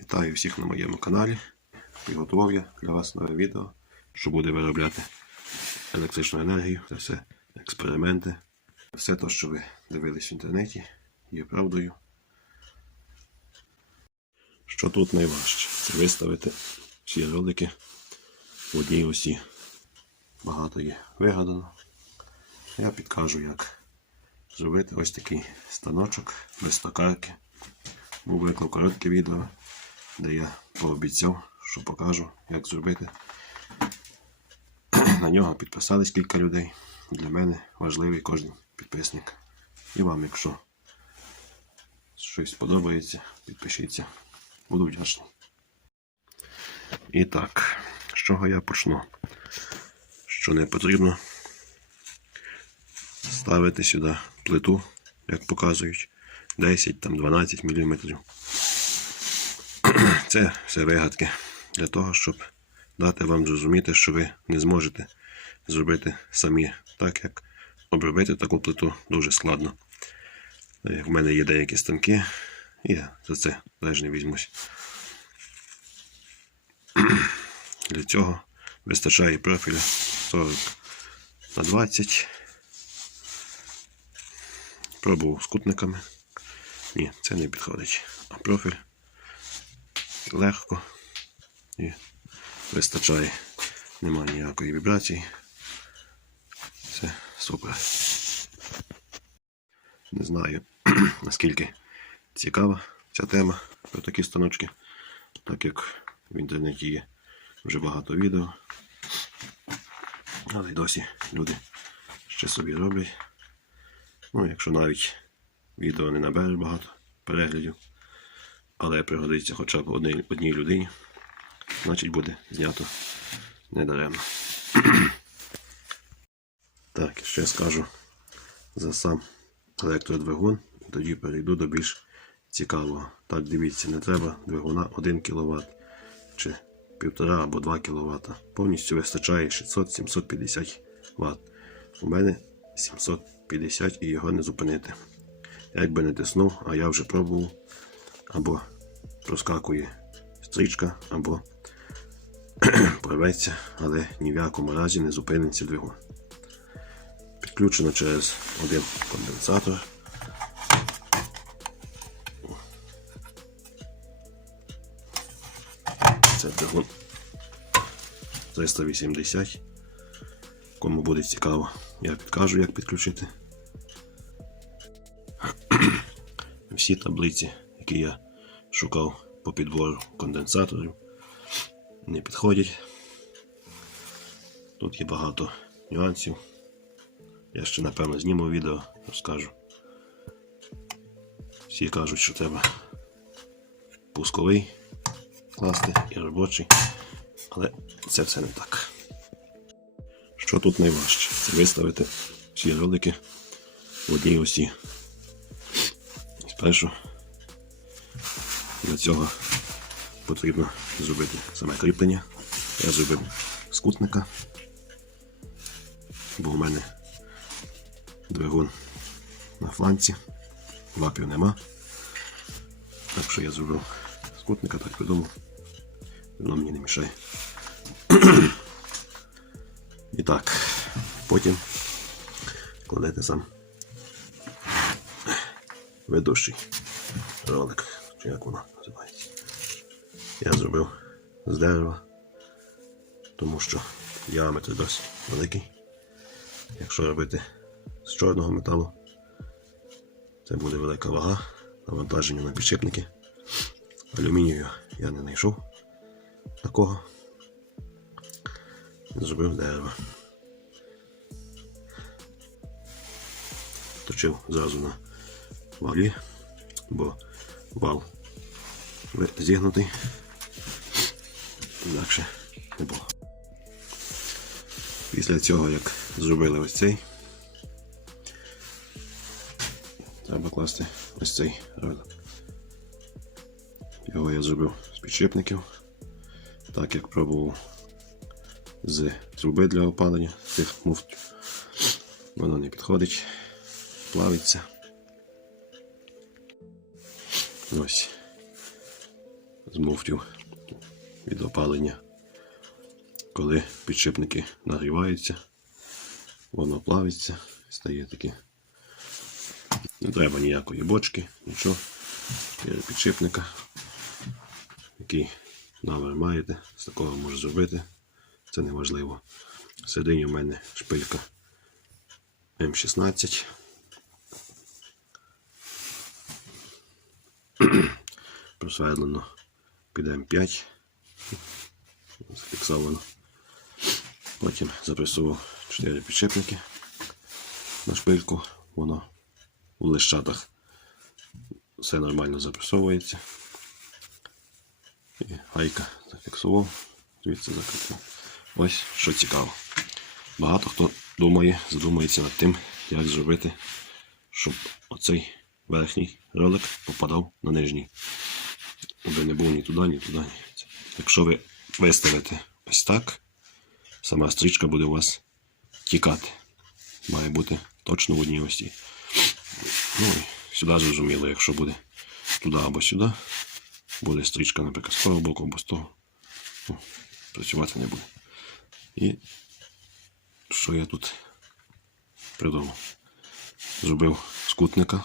Вітаю всіх на моєму каналі. Підготував я для вас нове відео, що буде виробляти електричну енергію. Це все експерименти. Все те, що ви дивились в інтернеті, є правдою. Що тут найважче? Це виставити всі ролики в одній осі. Багато є вигадано. Я підкажу, як зробити ось такий станочок без токарки. Був виклав коротке відео, де я пообіцяв, що покажу, як зробити. На нього підписались кілька людей. Для мене важливий кожен підписник. І вам, якщо щось сподобається, підпишіться. Буду вдячний. І так, з чого я почну? Що не потрібно ставити сюди плиту, як показують, 10-12 мм. Це все вигадки для того, щоб дати вам зрозуміти, що ви не зможете зробити самі так, як обробити таку плиту дуже складно. Е, В мене є деякі станки, і я за це теж не візьмусь. Для цього вистачає профіля 40 на 20. Пробував з кутниками. Ні, це не підходить. А профіль легко і вистачає. Нема ніякої вібрації. Все супер. Не знаю, наскільки цікава ця тема про такі станочки, так як в інтернеті є вже багато відео. Але й досі люди ще собі роблять. Ну, якщо навіть відео не набере багато переглядів, але пригодиться хоча б одній, одній людині, значить буде знято недаремно. так, ще скажу за сам електродвигун, тоді перейду до більш цікавого. Так, дивіться, не треба двигуна 1 кВт чи 1,5 або 2 кВт. Повністю вистачає 600-750 Вт. У мене 750 і його не зупинити. Як би не тиснув, а я вже пробував, або проскакує стрічка, або порветься, але ні в якому разі не зупиниться двигун. Підключено через один конденсатор. Це двигун 380. Кому буде цікаво, я підкажу, як підключити. Всі таблиці, які я шукав по підбору конденсаторів, не підходять. Тут є багато нюансів. Я ще напевно зніму відео, розкажу. Всі кажуть, що треба пусковий класти і робочий, але це все не так. Що тут найважче? Це виставити всі ролики в одній осі. Спершу для цього потрібно зробити саме кріплення. Я зробив скутника, бо у мене двигун на фланці, лапів нема. Так що я зробив скутника, так придумав. Воно мені не мішає. І так, потім кладете сам ведущий ролик, чи як воно. Я зробив з дерева, тому що діаметр досить великий. Якщо робити з чорного металу, це буде велика вага, навантаження на підшипники. Алюмінію я не знайшов такого. Зробив дерево. Точив зразу на валі, бо вал зігнутий. Інакше не було. Після цього, як зробили ось цей, треба класти ось цей ролик. Його я зробив з підшипників, так як пробував з труби для опалення цих муфт. Воно не підходить, плавиться. Ось. з муфтів від опалення. Коли підшипники нагріваються, воно плавиться, стає таке. Не треба ніякої бочки, нічого. Підшипника, який номер маєте, з такого можна зробити. Це не важливо. Всередині у мене шпилька М16. Просвердлено під М5. Зафіксовано. Потім запресував 4 підшипники на шпильку. Воно у лищатах все нормально запресовується. І гайка зафіксував, звідси закрутив. Ось що цікаво. Багато хто думає, задумається над тим, як зробити, щоб оцей верхній ролик попадав на нижній. Аби не був ні туди, ні туди. Якщо ви виставите ось так, сама стрічка буде у вас тікати. Має бути точно в одній осі. Ну і сюди зрозуміло, якщо буде туди або сюди, буде стрічка, наприклад, з того боку або з того. Ну, працювати не буде. І що я тут придумав? Зробив скутника.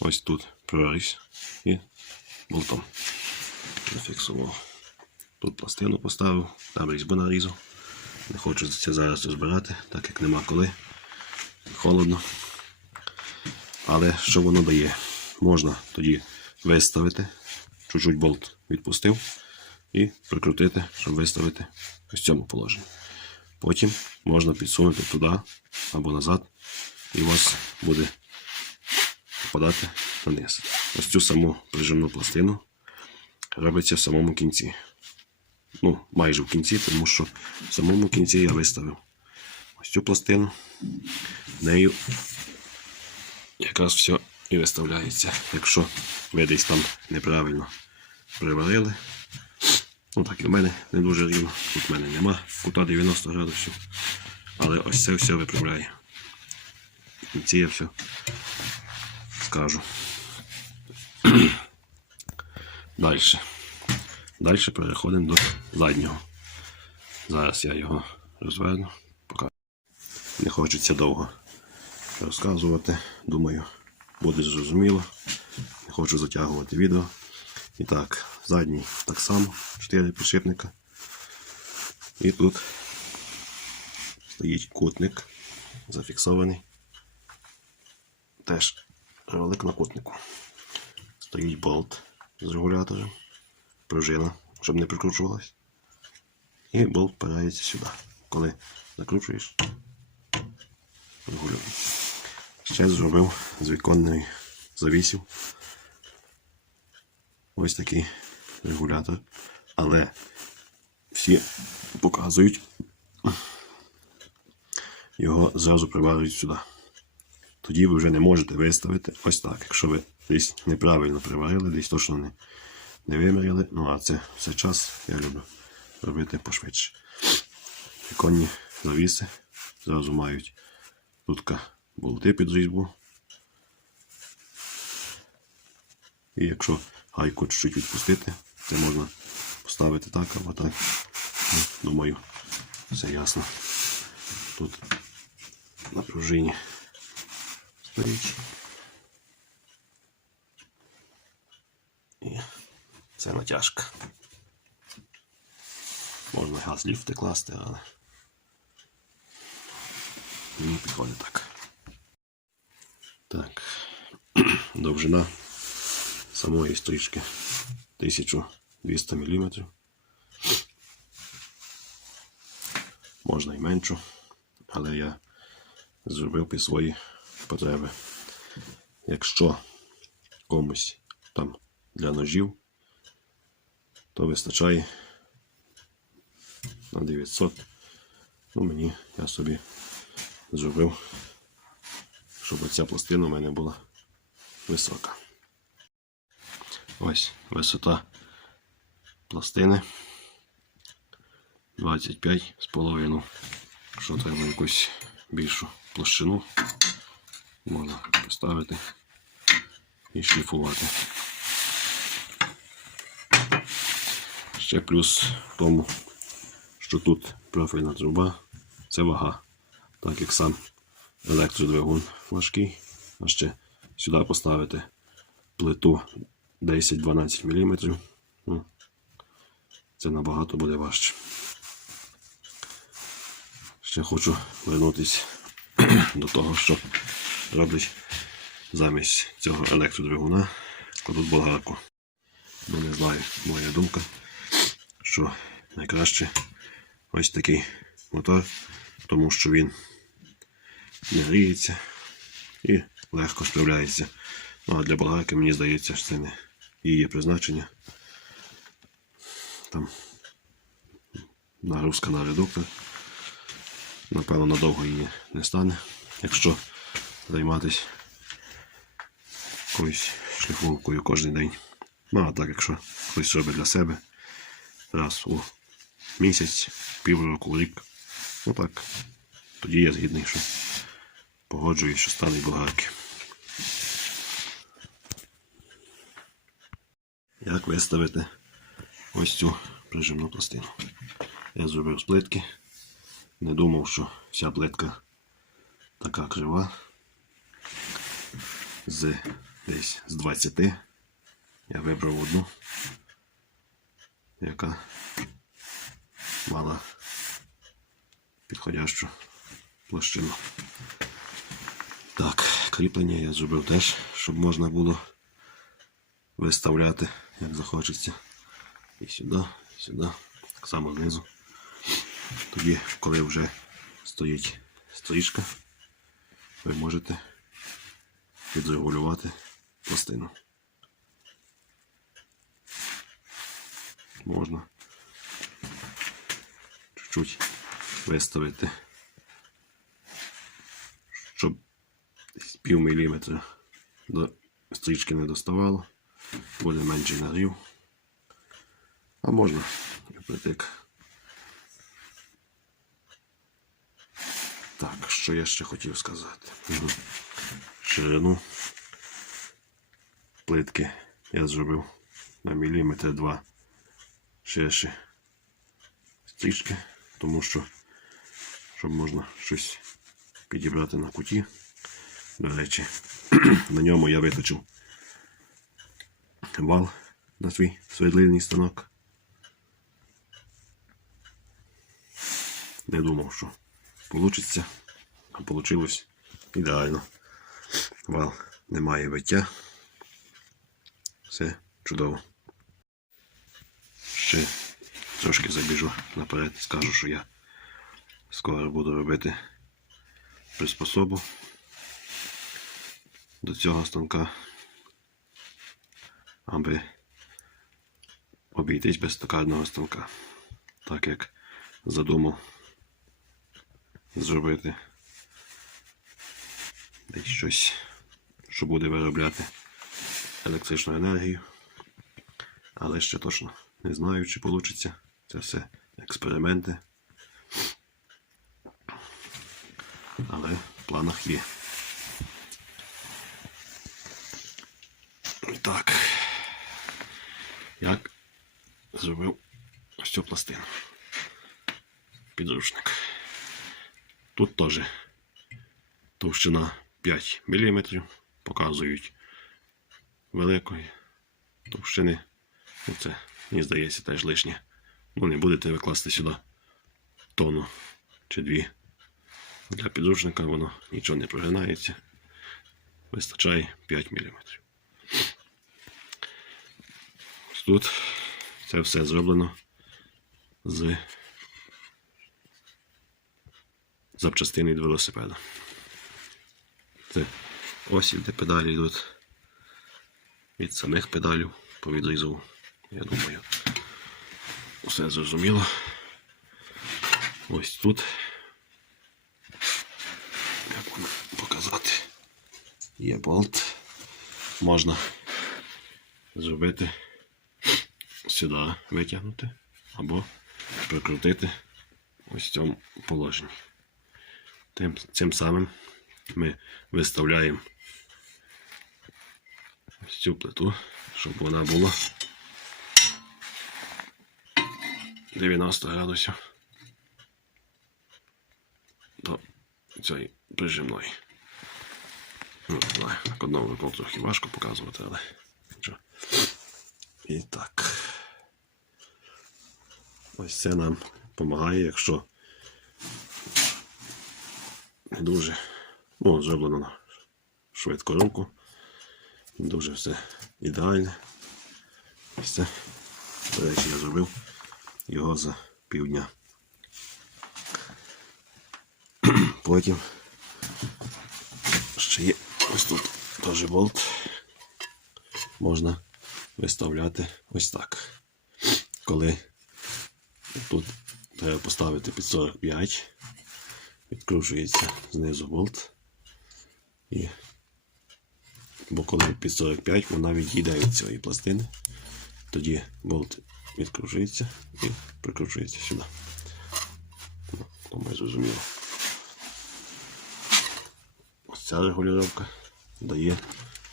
Ось тут прорізь і болтом зафіксував. Тут пластину поставив, там різьбу нарізав. Не хочу це зараз розбирати, так як нема коли. Холодно. Але що воно дає? Можна тоді виставити, чуть-чуть болт відпустив і прикрутити, щоб виставити в цьому положенні. Потім можна підсунути туди або назад, і у вас буде попадати на низ. Ось цю саму прижимну пластину робиться в самому кінці. Ну, майже в кінці, тому що в самому кінці я виставив ось цю пластину. Нею якраз все і виставляється. Якщо ви десь там неправильно приварили, ну так і в мене не дуже рівно, тут в мене нема кута 90 градусів. Але ось це все виправляє. В кінці я все скажу. Далі. Далі переходимо до заднього. Зараз я його розверну, покажу. Не хочеться довго розказувати. Думаю, буде зрозуміло. Не хочу затягувати відео. І так, задній так само, 4 підшипника. І тут стоїть кутник зафіксований. Теж ролик на кутнику. Стоїть болт з регулятором, пружина, щоб не прикручувалась. І болт впирається сюди. Коли закручуєш, регулює. Ще зробив з віконної завісів. Ось такий регулятор. Але всі показують, його зразу приварюють сюди. Тоді ви вже не можете виставити ось так. Якщо ви десь неправильно приварили, десь точно не, не виміряли. Ну а це все час я люблю робити пошвидше. Віконні завіси зразу мають тут болти під різьбу. І якщо гайку чуть-чуть відпустити, це можна поставити так або так. Ну, думаю, все ясно. Тут на пружині стоїть. Це натяжка. Можна газ ліфти класти, але мені підходить так. Так, довжина самої стрічки 1200 мм. Можна і меншу, але я зробив під свої потреби. Якщо комусь там для ножів, то вистачає на 900. Ну, мені я собі зробив, щоб ця пластина у мене була висока. Ось висота пластини 25 з половину. Якщо треба якусь більшу площину, можна поставити і шліфувати. Ще плюс в тому, що тут профільна труба це вага. Так як сам електродвигун важкий, а ще сюди поставити плиту 10-12 мм. Ну, це набагато буде важче. Ще хочу вернутися до того, що роблять замість цього електродвигуна кладуть болгарку. Ну, не знаю, моя думка, що найкраще ось такий мотор, тому що він не гріється і легко справляється. Ну, а для болгарки мені здається, що це не її призначення. Там нагрузка на редуктор. Напевно, надовго її не стане, якщо займатися якоюсь шліфовкою кожен день. Ну, а так, якщо хтось робить для себе раз у місяць, півроку, рік, ну так, тоді я згідний, що погоджуюсь, що стане болгарки. Як виставити ось цю прижимну пластину? Я зробив з плитки. Не думав, що вся плитка така крива. З десь з 20 я вибрав одну, яка мала підходящу площину. Так, кріплення я зробив теж, щоб можна було виставляти, як захочеться. І сюди, і сюди, так само знизу. Тоді, коли вже стоїть стрічка, ви можете відрегулювати пластину. Можна чуть-чуть виставити, щоб пів міліметра до стрічки не доставало, буде менший нагрів. А можна і притик. Так, що я ще хотів сказати? Ширину плитки я зробив на міліметр два ширше стрічки, тому що щоб можна щось підібрати на куті. До речі, на ньому я виточив вал на свій свердлильний станок. Не думав, що вийде, а вийшло ідеально. Вал немає виття. Все чудово. Ще трошки забіжу наперед, і скажу, що я скоро буду робити приспособу до цього станка, аби обійтись без токарного станка. Так як задумав зробити десь щось, що буде виробляти електричну енергію. Але ще точно не знаю, чи вийде. Це все експерименти. Але в планах є. І Так. Як зробив ось цю пластину. Підручник. Тут теж товщина 5 мм. Показують великої товщини. Ну, це, мені здається, теж лишнє. Ну, не будете викласти сюди тонну чи дві. Для підручника воно нічого не прогинається. Вистачає 5 мм. Тут це все зроблено з запчастини від велосипеда. Це осі, де педалі йдуть від самих педалів по відрізу. Я думаю, все зрозуміло. Ось тут. Як вам показати? Є болт. Можна зробити сюди витягнути або прикрутити ось в цьому положенні. Тим, цим самим ми виставляємо цю плиту, щоб вона була 90 градусів до цієї прижимної. Ну, так одному вікно трохи важко показувати, але нічого. І так. Ось це нам допомагає, якщо не дуже ну, зроблено на швидко руку. Дуже все ідеальне. Це. До речі, я зробив його за півдня. Потім ще є ось тут теж болт. Можна виставляти ось так. Коли тут треба поставити під 45, відкручується знизу болт. І бо коли під 45 вона відійде від цієї пластини, тоді болт відкручується і прикручується сюди. Ну, Думаю, зрозуміло. Ось ця регулювання дає.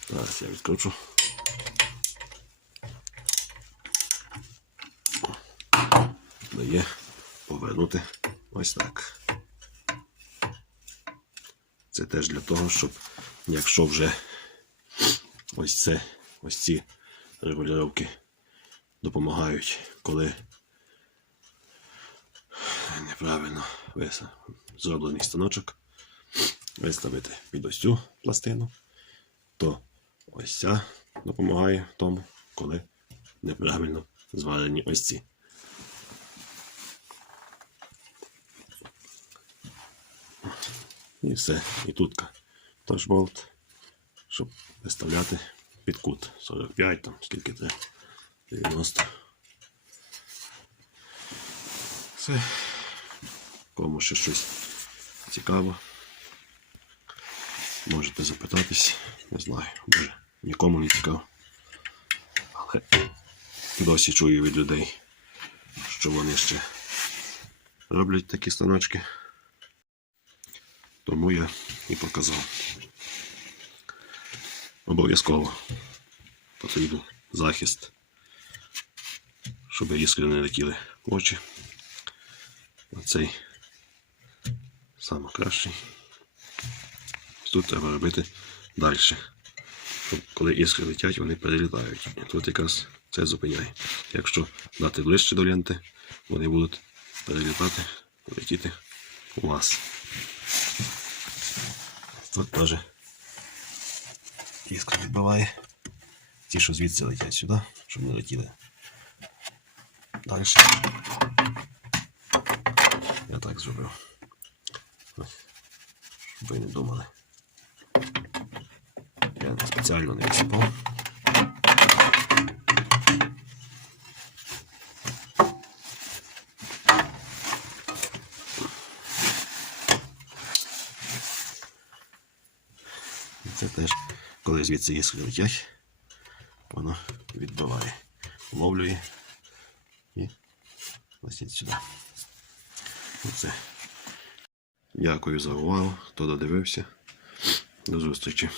Зараз я відкручу. Дає повернути ось так. Це теж для того, щоб якщо вже ось це, ось ці регулювання допомагають, коли неправильно зроблений станочок, виставити під ось цю пластину, то ось ця допомагає тому, коли неправильно зварені ось ці. І все. І тут теж болт, щоб виставляти під кут 45, там скільки треба. 90. Все. Кому ще щось цікаво. Можете запитатись. Не знаю, може нікому не цікаво. Але досі чую від людей, що вони ще роблять такі станочки. Тому я і показав. Обов'язково потрібен захист, щоб іскри не летіли в очі. Оцей найкращий. Тут треба робити далі. Коли іскри летять, вони перелітають. Тут якраз це зупиняє. Якщо дати ближче до ленти, вони будуть перелітати, летіти у вас. Тут теж іскра відбиває. Ті, що звідси летять сюди, щоб не летіли. Далі. Я так. Ось. Щоб ви не думали. Я спеціально не висипав. Це теж, коли звідси іскри летять, воно відбиває, ловлює летить сюди. Оце. Дякую за увагу, хто додивився. До зустрічі.